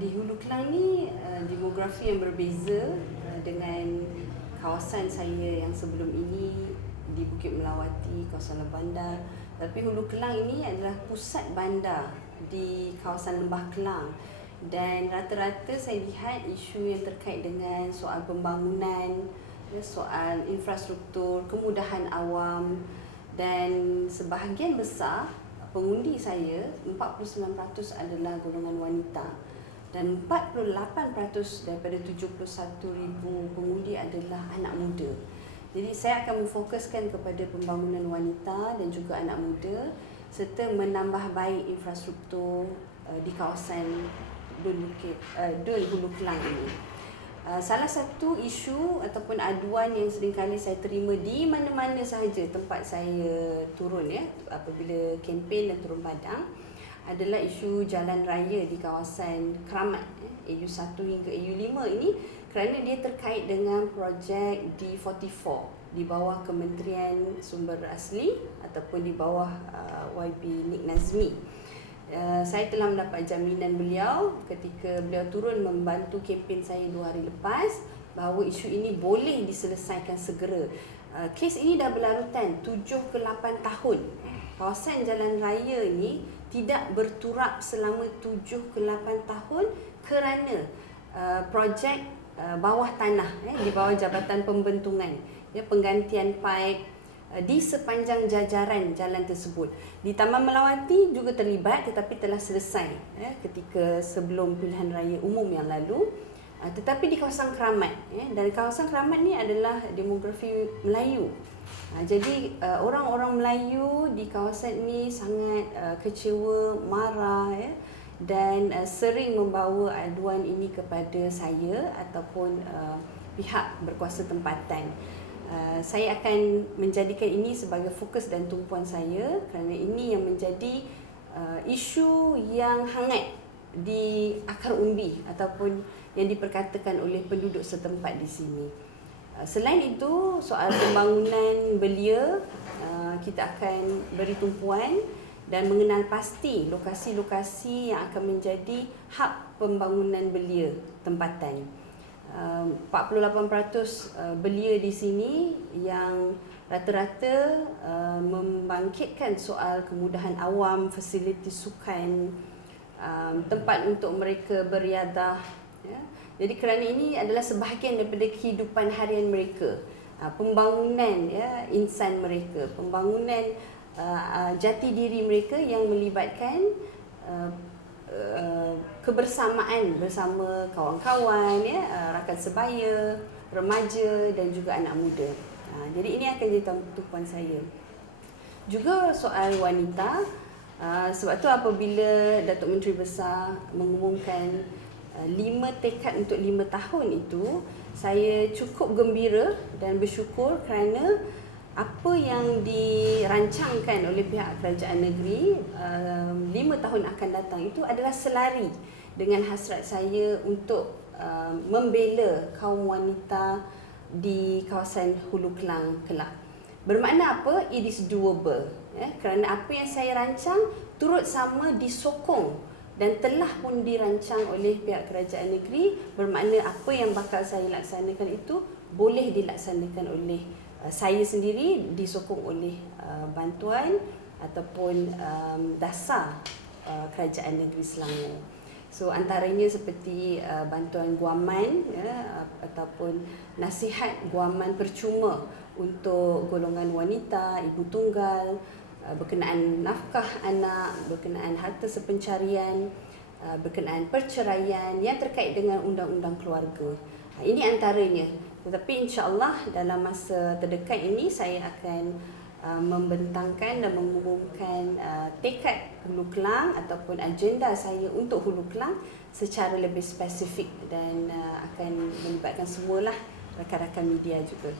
Di Hulu Kelang ni demografi yang berbeza dengan kawasan saya yang sebelum ini di Bukit Melawati, kawasan Bandar. Tapi Hulu Kelang ini adalah pusat bandar di kawasan Lembah Kelang. Dan rata-rata saya lihat isu yang terkait dengan soal pembangunan, soal infrastruktur, kemudahan awam, dan sebahagian besar pengundi saya 49% adalah golongan wanita dan 48% daripada 71,000 pengundi adalah anak muda. Jadi saya akan memfokuskan kepada pembangunan wanita dan juga anak muda serta menambah baik infrastruktur di kawasan Dun Hulu Kelang ini. Salah satu isu ataupun aduan yang seringkali saya terima di mana-mana sahaja tempat saya turun apabila kempen dan turun padang adalah isu jalan raya di kawasan Keramat AU1 hingga AU5 ini, kerana dia terkait dengan projek D44 di bawah Kementerian Sumber Asli ataupun di bawah YB Nik Nazmi. Saya telah mendapat jaminan beliau ketika beliau turun membantu kempen saya 2 hari lepas bahawa isu ini boleh diselesaikan segera. Kes ini dah berlarutan 7 ke 8 tahun. Kawasan jalan raya ini tidak berturap selama 7 ke 8 tahun kerana projek bawah tanah di bawah Jabatan Pembentungan, penggantian paip di sepanjang jajaran jalan tersebut. Di Taman Melawati juga terlibat tetapi telah selesai ketika sebelum pilihan raya umum yang lalu. Tetapi di kawasan Keramat, dan kawasan Keramat ni adalah demografi Melayu. Jadi orang-orang Melayu di kawasan ini sangat kecewa, marah dan sering membawa aduan ini kepada saya ataupun pihak berkuasa tempatan. Saya akan menjadikan ini sebagai fokus dan tumpuan saya kerana ini yang menjadi isu yang hangat di akar umbi ataupun yang diperkatakan oleh penduduk setempat di sini. Selain itu, soal pembangunan belia, kita akan beri tumpuan dan mengenal pasti lokasi-lokasi yang akan menjadi hub pembangunan belia tempatan. 48% belia di sini yang rata-rata membangkitkan soal kemudahan awam, fasiliti sukan, tempat untuk mereka beriadah. Jadi kerana ini adalah sebahagian daripada kehidupan harian mereka, pembangunan insan mereka, pembangunan jati diri mereka yang melibatkan kebersamaan bersama kawan-kawan, rakan sebaya, remaja dan juga anak muda. Jadi ini akan jadi tumpuan saya. Juga soal wanita, sebab tu apabila Datuk Menteri Besar mengumumkan 5 tekad untuk 5 tahun itu, saya cukup gembira dan bersyukur kerana apa yang dirancangkan oleh pihak kerajaan negeri 5 tahun akan datang itu adalah selari dengan hasrat saya untuk membela kaum wanita di kawasan Hulu Kelang kelak. Bermakna apa? It is doable. Kerana apa yang saya rancang turut sama disokong dan telah pun dirancang oleh pihak kerajaan negeri, bermakna apa yang bakal saya laksanakan itu boleh dilaksanakan oleh saya sendiri disokong oleh bantuan ataupun dasar kerajaan negeri Selangor. So antaranya seperti bantuan guaman ataupun nasihat guaman percuma untuk golongan wanita, ibu tunggal, berkenaan nafkah anak, berkenaan harta sepencarian, berkenaan perceraian yang terkait dengan undang-undang keluarga. Ini antaranya. Tetapi insya-Allah dalam masa terdekat ini saya akan membentangkan dan mengumumkan tekad Hulu Kelang ataupun agenda saya untuk Hulu Kelang secara lebih spesifik dan akan melibatkan semualah rakan-rakan media juga.